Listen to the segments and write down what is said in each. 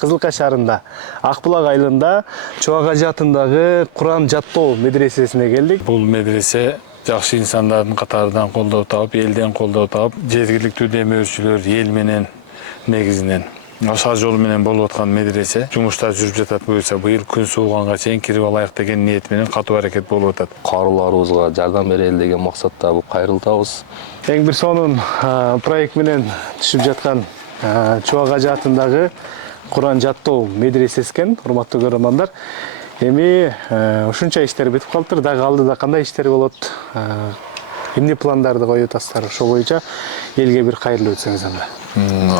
Кызылка шаарында Акбулак айылында Чубак ажы атындагы Куран жаттоо медресесине келдик. Бул медресе жакшы инсандардын катарынан колдоо таап, элден колдоо таап, жергиликтүү демөөрчүлөр эл менен негизинен ашар жол менен болуп аткан медресе жумуштар жүрүп жатат буюрса быйыл күн сууганга чейин кирип алайык деген ниет менен катуу аракет болуп атат. Карууларыбызга жардам берели деген максатта бул кайрылтабыз. Эң бир сонун проект менен түшүп жаткан Чубак ажы атындагы Куран жаттоо медресеси экен, урматтуу көрөрмандар. Эми ушунча иштер бүтүп калыптыр, дагы алдыда кандай иштер болот? Эмне пландарды коюп атасыздар? Ошо боюнча элге бир кайрылуу өтсөңүз анда.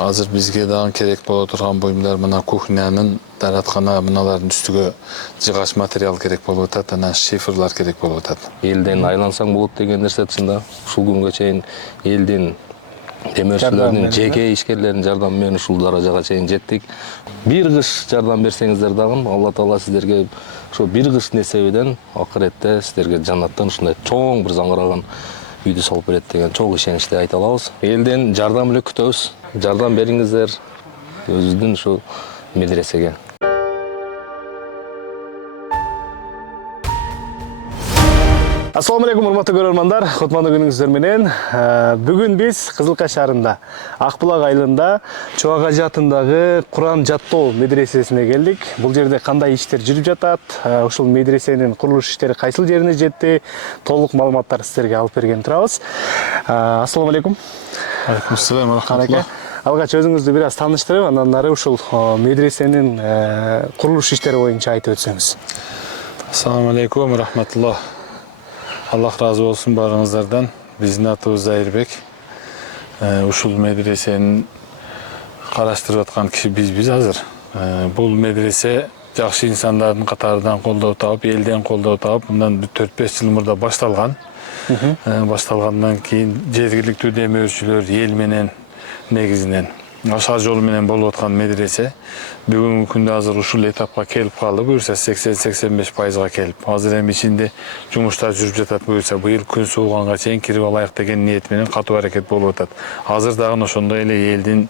Азыр бизге дагы керек боло турган буюмдар мына кухнянын, даараткана мыналардын үстүгө жыгач материал керек болуп атат, анан шифрлар керек болуп атат. Элден айлансаң болот деген нерсе чында. Ушул күнгө чейин элдин демөөрчүлөрдүн жеке ишкерлеринин жардамы менен ушул даражага чейин жеттик. Бир кыш жардам берсеңиздер дагы Алла Таала сиздерге ошо бир кыштын эсебинен акыретте сиздерге жаннаттан ушундай чоң бир заңгыраган үйдү салып берет деген чоң ишеничти айта алабыз. Элден жардам эле күтөбүз. Жардам бериңиздер өзүбүздүн ушу медресеге. Ассаламу алейкум, урматтуу көрөрмандар, кутмандуу күнүңүздөр менен. Бүгүн биз Кызылка шаарында Акбулак айылында Чубак ажы атындагы Куран жаттоо медресесине келдик. Бул жерде кандай иштер жүрүп жатат, ушул медресенин курулуш иштери кайсыл жерине жетти, толук маалыматтарды сиздерге алып берген турабыз. Ассаламу алейкум. Алейкум ассалам, рахматуллах. Алгач өзүңүздү бир аз тааныштырып, андан ары ушул медресенин курулуш иштери боюнча айтып өтсөңүз. Ассаламу алейкум, рахматуллах. Аллах разы болсын барыңыздардан. Биздин атыбыз Зайырбек. Ушул медресени караштырып аткан киши бизбиз азыр. Бул медресе жакшы инсандардын катарынан колдоо таап, элден колдоо таап, мындан 4-5 жыл мурда башталган. Башталгандан кийин жергиликтүү демөөрчүлөр эл менен негизинен ашар жол менен болуп аткан медресе бүгүнкү күндө азыр ушул этапка келип калды, буюрса 80-85%га келип. Азыр эми ичинде жумуштар жүрүп жатат, буюрса быйыл күн сууганга чейин кирип алайык деген ниет менен катуу аракет болуп атат. Азыр дагы ошондой эле элдин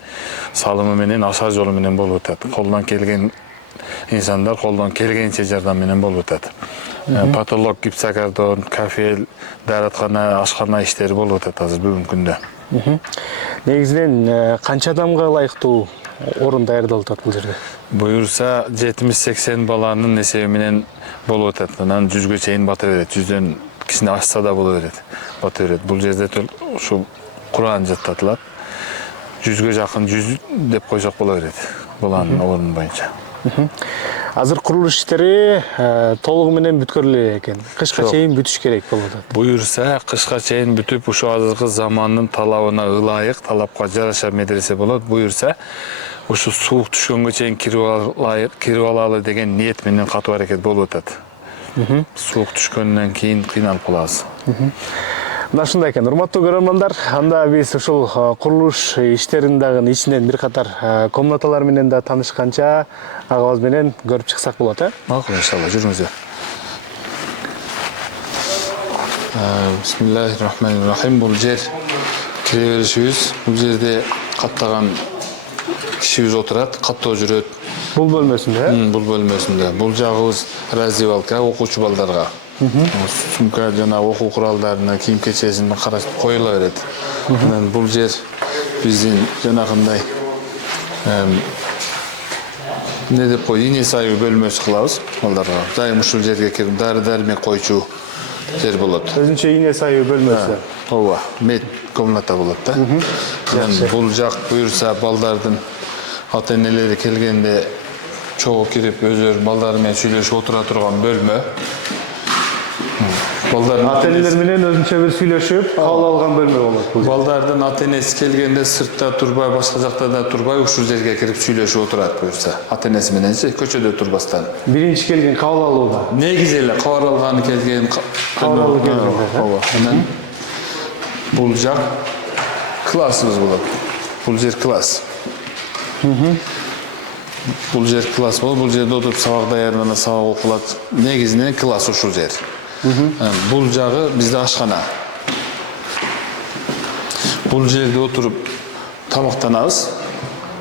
салымы менен ашар жолу менен болуп атат. Колдон келген инсандар колдон келгенче жардам менен болуп атат. Патолог, гипсокартон, кафель, даараткана, ашкана иштери болуп атат азыр бүгүнкү күндө. Негизинен канча адамга ылайыктуу орун даярдалып атат бул жерде? Буюрса 70-80 баланын эсеби менен болуп атат. Анан 100гө чейин бата берет. 100дөн кичине ашса да боло берет. Бата берет. Бул жерде ушул Куран жаттатылат. 100гө жакын 100 деп койсок боло берет. Баланын орunu боюнча. Азыр курулуш иштери толугу менен бүткөрүлө элек экен. Кышка чейин бүтүш керек болуп атат. Буюрса кышка чейин бүтүп, ушу азыркы замандын талабына ылайык, талапка жараша медресе болот. Буюрса ушу суук түшкөнгө чейин кирип алалы деген ниет менен катуу аракет болуп атат. Суук түшкөндөн кийин кыйналып калабыз. Мына ушундай экен, урматтуу көрөрмандар, анда биз ушул курулуш иштеринин дагы ичинен бир катар комнаталар менен да таанышканча агабыз менен көрүп чыксак болот, Макул, иншалла, жүрүңүздөр. Бисмиллахир-рахманир-рахим. Бул жер кире беришибиз. Бул жерде каттаган кишибиз отурат, каттоо жүрөт. Бул бөлмөсүндө, Бул бөлмөсүндө. Бул жагыбыз раздевалка, окуучу балдарга. Сумка жана окуу куралдарына, кийим кечесин карашып коюла берет. Анан бул жер биздин жанагындай эмне деп кой, ийне саюу бөлмөсү кылабыз балдарга. Дайым ушул жерге кирип дары-дармек койчу жер болот. өзүнчө ийне саюу бөлмөсү. Ооба, мед комната болот да. Бул жак буюрса балдардын ата-энелери келгенде чогуу кирип өздөрү балдары менен сүйлөшүп отура турган бөлмө. Ата-энелер менен өзүнчө бир сүйлөшүп, кабыл алган бөлмө болот бул. Балдардын ата-энеси келгенде сыртта турбай, башка жакта да турбай, ушул жерге кирип сүйлөшүп отурат буюрса. Ата-энеси мененчи көчөдө турбастан. Биринчи келген кабыл алууда. Негизи эле кабыл алганы келген. Кабыл алуу келген. Ооба. Анан бул жак классыбыз болот. Бул жер класс. Бул жер класс болот. Бул жерде отуруп сабак даярдана, сабак окулат. Негизинен класс ушул жер. Бул жагы бизде ашкана. Бул жерде отуруп тамактанабыз.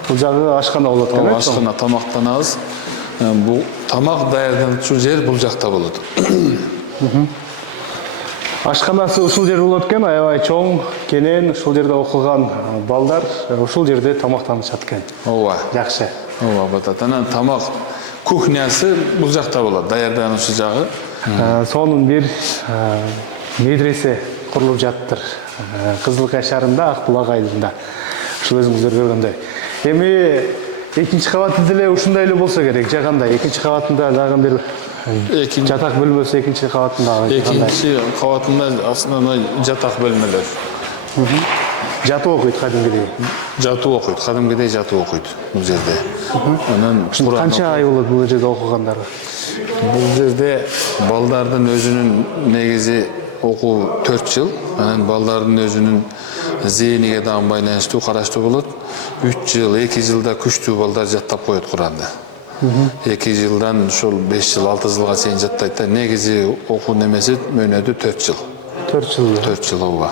Бул жагы ашкана болот экен. Ашкана тамактанабыз. Бул тамак даярданчу жер бул жакта болот. Ашканасы ушул жер болот экен, аябай чоң, кенен, ушул жерде окуган балдар ушул жерде тамактанышат экен. Ооба. Жакшы. Ооба, батат. Анан тамак кухнясы бул жакта болот, даярдануучу жагы. Сонун бир медресе курулуп жаттыр. Кызылкай шаарында, Акбулак айылында. Ушул өзүңүздөр көргөндөй. Эми экинчи кабаты деле ушундай эле болсо керек, же кандай? Экинчи кабатында дагы бир жатак бөлмөсү экинчи кабатында. Экинчи кабатында основной жатак бөлмөлөр. Жатып окуйт кадимгидей. Жатып окуйт, кадимгидей жатып окуйт бул жерде. Анан Канча ай болот бул жерде окугандары? Бул жерде балдардын өзүнүн негизи окуу 4 жыл, анан балдардын өзүнүн зээниге дагы байланыштуу караштуу болот. 3 жыл, 2 жылда күчтүү балдар жаттап коет Куранды. 2 жылдан ушул 5 жыл, 6 жылга чейин жаттайт да. Негизи окуу немеси мөөнөтү 4 жыл. 4 жыл. 4 жыл ооба.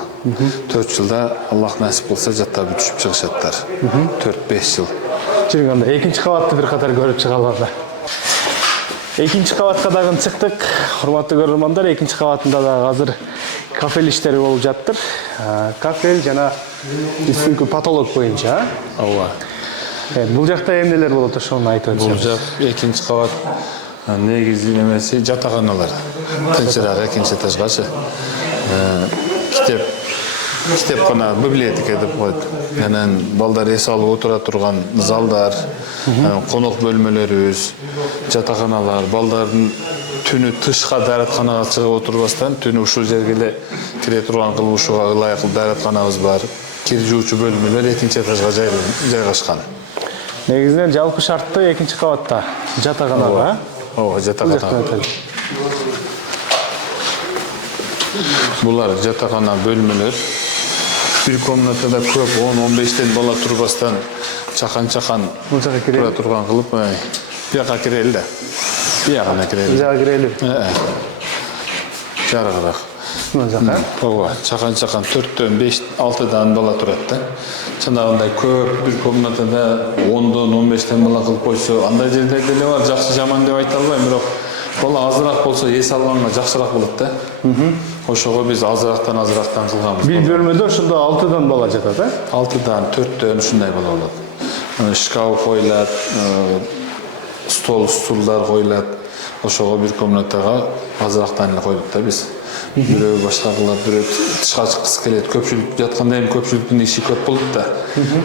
4 жылда Аллах насип кылса жаттап бүтүшүп чыгышаттар. 4-5 жыл. Чырганда экинчи кабатты бир катар көрүп чыгалар да. Экинчи кабатка дагы чыктык. Урматтуу көрөрмандар, экинчи кабатында да азыр кафель иштери болуп жаттыр. Кафель жана үстүнкү потолок боюнча. Ооба. Бул жакта эмнелер болот ошону айтып Бул өтсөңүз. жак экинчи кабат негизи немеси жатаканалар. Тынчыраак экинчи этажгачы. Китепкана, библиотека деп коет. Анан балдар эс алып отура турган залдар, конок бөлмөлөрүбүз, жатаканалар, балдардын түнү тышка дааратканага чыгып отурбастан түнү ушул жерге эле кире турган кылып ушуга ылайык дааратканабыз бар. Кир жуучу бөлмөлөр экинчи этажга жайгашкан. Негизинен жалпы шарттуу экинчи кабатта жатаканага. Ооба, жатакана. Булар жатакана бөлмөлөр. Бир комнатада көп 10-15тен бала турбастан чакан-чакан тура турган кылып, бияка кирели да. Биягына кирели. Жага кирели. Жарыгыраак. Мына жака. Ооба, чакан-чакан 4төн 5-6дан бала турат да. Жанагындай көп бир комнатада 10дон 15тен бала кылып койсо, андай жерде деле бар, жакшы жаман деп айта албайм, бирок бала азыраак болсо эс алганга жакшыраак болот да. Ошого биз азырактан кылганбыз. Бир бөлмөдө ошондо 6дан бала жатат, 6дан 4төн ушундай бала болот. Шкаф коюлат, стулдар коюлат. Ошого бир комнатага азырактан эле койдук да биз. Бирөө башка кылат, бирөө тышка чыккысы келет. Көпчүлүк жатканда эми көпчүлүктүн иши көп болот да.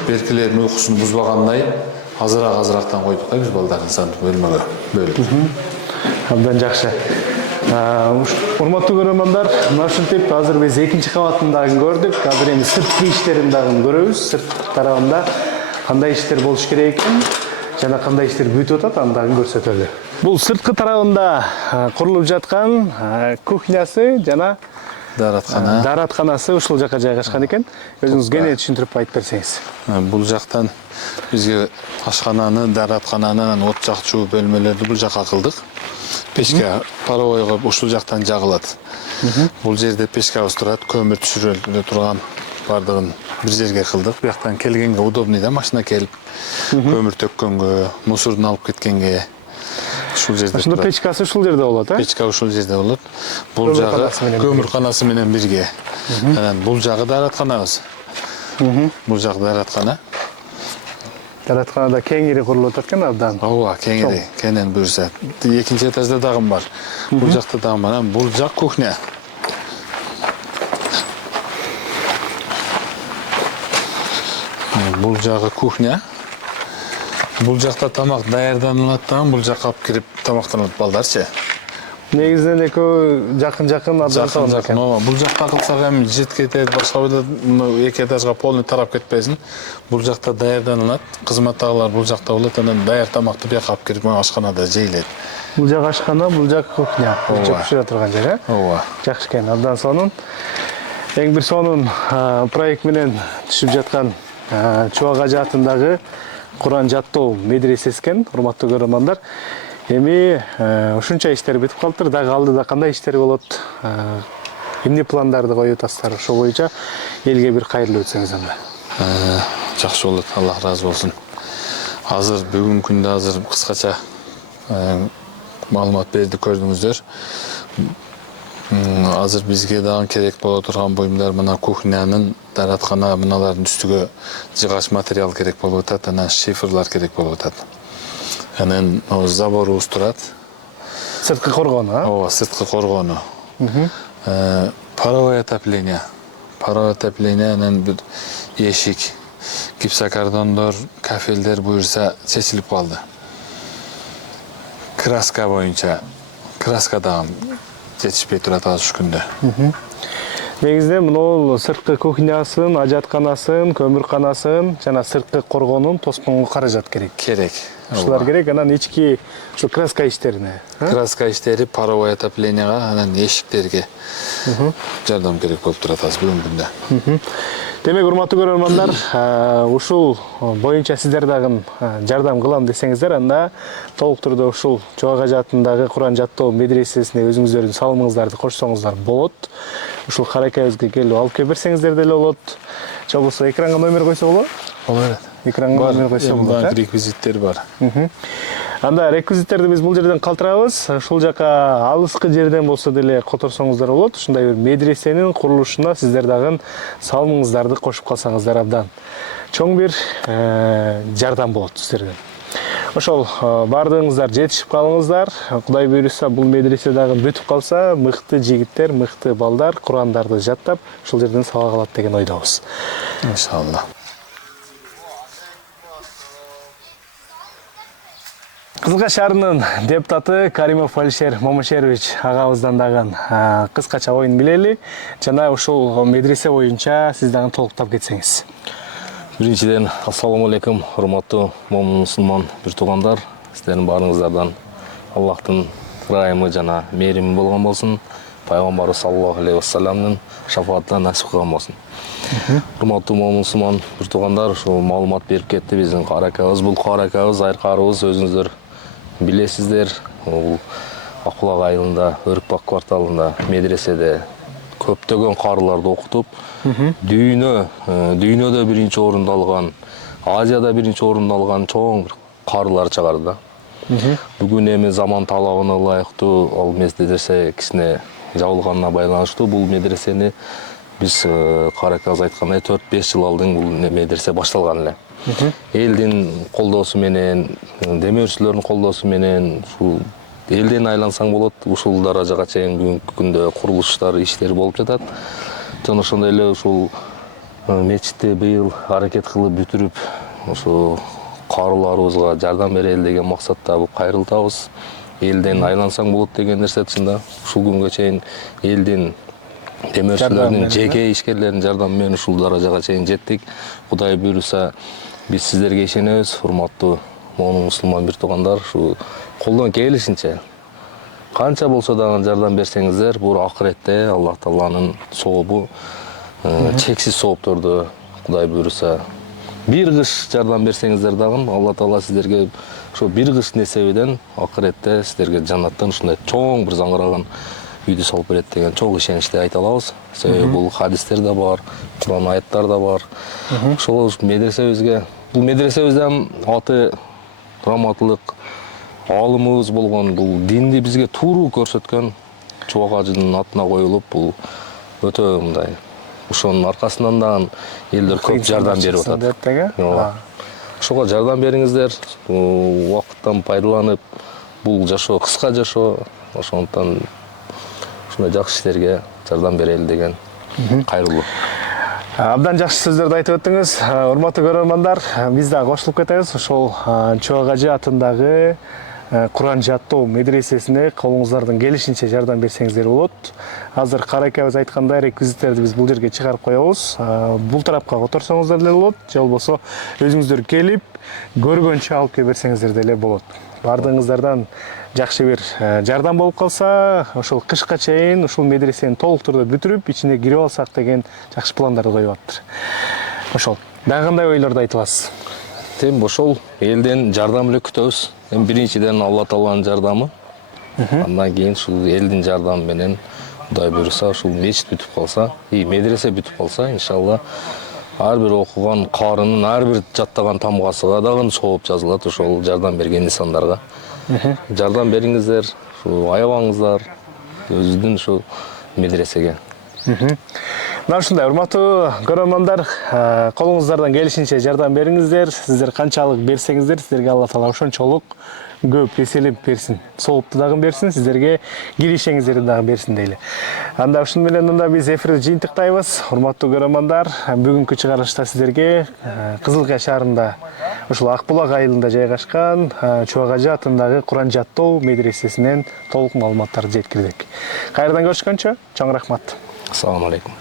Беркилердин уйкусун бузбагандай азырактан койдук да биз балдардын сандык бөлмөгө бөлүп. Абдан жакшы. Урматтуу көрөрмандар, мына ушинтип азыр биз экинчи кабатын дагы көрдүк. Азыр эми сырткы иштерин дагы көрөбүз. Сырт тарабында кандай иштер болуш керек экен жана кандай иштер бүтүп атат, аны дагы көрсөтөлү. Бул сырткы тарабында курулуп жаткан кухнясы жана дааратканасы ушул жака жайгашкан экен. Өзүңүз кенен түшүндүрүп айтып берсеңиз. Бул жактан бизге ашкананы, даараткананы, от жакчуу бөлмөлөрдү бул жака кылдык. Печка паровойго ушул жактан жагылат. Бул жерде печкабыз турат, көмүр түшүрөлүп турган бардыгын бир жерге кылдык. Бияктан келгенге удобный да, машина келип көмүр төккөнгө, мусорун алып кеткенге ушул жерде. Ошондо печкасы ушул жерде болот, Печка ушул жерде болот. Бул жагы көмүрканасы менен бирге. Анан бул жагы дааратканабыз. Бул жак даараткана. Дааратканада кеңири курулуп атат экен абдан. Ооба, кеңири, кенен буюрса. Экинчи этажда дагы бар. Бул жакта дагы бар. Бул жак кухня. Бул жагы кухня. Бул жакта тамак даярданылат да, бул жакка алып кирип тамактанат балдарчы. Негизинен экөө жакын абдан сонун экен. Бул жакта кылсак эми жетке этет, башка бойдо 2 этажга полный тарап кетпесин. Бул жакта даярданылат, кызматтагылар бул жакта болот, анан даяр тамакты бияка алып кирип ашканада жейлет. Бул жак ашкана, бул жак кухня. Чөп пишире турган жер, Ооба. Жакшы экен, абдан сонун. Эң бир сонун проект менен түшүп жаткан Чубак ажы атындагы Куран жаттоо медресеси экен, урматтуу көрөрмандар. Эми ушунча иштер бүтүп калыптыр, дагы алдыда кандай иштер болот? Эмне пландарды коюп атасыздар? Ошол боюнча элге бир кайрылуу өтсөңүз анда. Жакшы болот, Аллах разы болсун. Азыр бүгүнкү күндө азыр кыскача маалымат берди, көрдүңүздөр. Азыр бизге дагы керек боло турган буюмдар мына кухнянын, даараткана мыналардын үстүгө жыгач материал керек болуп атат, анан шифрлар керек болуп атат. Анан заборубуз турат. Сырткы коргону, а? Ооба, сырткы коргону. Паровое отопление. Паровое отопление, анан бир эшик, гипсокартондор, кафелдер буюрса чечилип калды. Краска боюнча, краска дагы жетишпей турат азыр күндө. Негизинен мына сырткы кухнясын, ажатканасын, көмүрканасын жана сырткы коргонун тоспонгу каражат керек. Керек. Ушулар керек, анан ички ушу краска иштерине. Краска иштери, паровое отоплениега, анан эшиктерге жардам керек болуп турат азыр бүгүнкү күндө. Демек, урматтуу көрөрмандар, ушул боюнча сиздер дагы жардам кылам десеңиздер, анда толук түрдө ушул Чубак Ажы атындагы Куран жаттоо медресесине өзүңүздөрдүн салымыңыздарды кошсоңуздар болот. Ушул каракайыбызга келип алып келип берсеңиздер деле болот. Же болбосо экранга номер койсо болобу? Боло берет. Экранга номер койсо болот. Бар реквизиттер бар. Анда реквизиттерди биз бул жерден калтырабыз. Ушул жака алыскы жерден болсо деле которсоңуздар болот. Ушундай бир медресенин курулушуна сиздер дагы салымыңыздарды кошуп калсаңыздар абдан чоң бир жардам болот сиздерден. Ошол бардыгыңыздар жетишип калыңыздар. Кудай буйруса бул медресе дагы бүтүп калса, мыкты жигиттер, мыкты балдар Курандарды жаттап, ушул жерден сабак алат деген ойдобуз. Иншалла. Кызылкаш шаарынын депутаты Каримов Алишер Момошерович агабыздан дагы кыскача оюн билели жана ушул медресе боюнча сиз дагы толуктап кетсеңиз. Биринчиден, ассаламу алейкум, урматтуу момун мусулман бир туугандар. Сиздердин баарыңыздардан Аллахтын ырайымы жана мээрими болгон болсун. Пайгамбарыбыз саллаллаху алейхи вассаламдын шафааты насип кылган болсун. Урматтуу момун мусулман бир туугандар, ушул маалымат берип кетти биздин каракабыз. Бул каракабыз, айыркарыбыз өзүңүздөр билесиздер. Бул Акбулак айылында, Өрүкбак кварталында медреседе көптөгөн карыларды окутуп, дүйнөдө биринчи орунду алган, Азияда биринчи орунду алган чоң бир карылар чыгарды да. Бүгүн эми заман талабына ылайыктуу ал медресе кичине жабылганына байланыштуу бул медресени биз каракабыз айткандай 4-5 жыл алдын бул медресе башталган эле. Элдин колдоосу менен, демөөрчүлөрдүн колдоосу менен, ушул элден айлансаң болот, ушул даражага чейин бүгүнкү күндө курулуштар, иштер болуп жатат. Жана ошондой эле ушул мечитти быйыл аракет кылып бүтүрүп, ошо карыларыбызга жардам берели деген максатта бул кайрылтабыз. Элден айлансаң болот деген нерсе чында. Ушул күнгө чейин элдин демөөрчүлөрдүн, жеке ишкерлердин жардамы менен ушул даражага чейин жеттик. Кудай буйруса биз сиздерге ишенебиз, урматтуу момун мусулман бир туугандар. Ушу колдон келишинче канча болсо дагы жардам берсеңиздер, бул акыретте Аллах Тааланын сообу чексиз соопторду Кудай буйруса бир кыш жардам берсеңиздер дагы Алла Таала сиздерге ошо бир кыш несебеден акыретте сиздерге жаннаттан ушундай чоң бир заңыраган үйдү салып берет деген чоң ишеничти айта алабыз. Себеби бул хадистер да бар, Куран аяттар да бар. Ошол медресебизге, бул медресебиздин аты раматылык алымыбыз болгон, бул динди бизге тууру көрсөткөн Чубак Ажынын атына коюлуп, бул өтө мындай. Ошонун аркасынан дагы элдер көп жардам берип атат. Ошого жардам бериңиздер, убакыттан пайдаланып, бул жашоо кыска жашоо, ошондуктан ушундай жакшы иштерге жардам берели деген кайрылуу. Абдан жакшы сөздөрдү айтып өттүңүз. Урматтуу көрөрмандар, биз да кошулуп кетебиз. Ошол Чубак Ажы атындагы Куран жаттоо медресесине колуңуздардын келишинче жардам берсеңиздер болот. Азыр каракабыз айткандай реквизиттерди биз бул жерге чыгарып коебуз. Бул тарапка которсоңуздар деле болот, же болбосо өзүңүздөр келип көргөнчө алып келип берсеңиздер деле болот. Бардыгыңыздардан жакшы бир жардам болуп калса, ошол кышка чейин ушул медресени толук түрдө бүтүрүп, ичине кирип алсак деген жакшы пландарды коюп аттыр. Ошол дагы кандай ойлорду айтып аласыз? Тем ошол элден жардам эле күтөбүз. Эми биринчиден Алла Тааланын жардамы. Андан кийин ушул элдин жардамы менен Кудай буйруса ушул мечит бүтүп калса, медресе бүтүп калса, иншалла ар бир окуган карынын, ар бир жаттаган тамгасыга дагы сооп жазылат ошол жардам берген инсандарга. Жардам бериңиздер, ушу аябаңыздар өзүбүздүн ушу медресеге. Мына ушундай урматтуу көрөрмандар, колуңуздардан келишинче жардам бериңиздер. Сиздер канчалык берсеңиздер, сиздерге Алла таала ошончолук көп эселеп берсин. Соопту дагы берсин, сиздерге киришеңиздерди дагы берсин дейли. Анда ушун менен биз эфирди жыйынтыктайбыз. Урматтуу көрөрмандар, бүгүнкү чыгарылышта сиздерге Кызылкая шаарында ушул Акбулак айылында жайгашкан Чубак ажы атындагы Куран жаттоо медресесинен толук маалыматтарды жеткирдик. Кайрадан көрүшкөнчө, чоң рахмат. Ассаламу алейкум.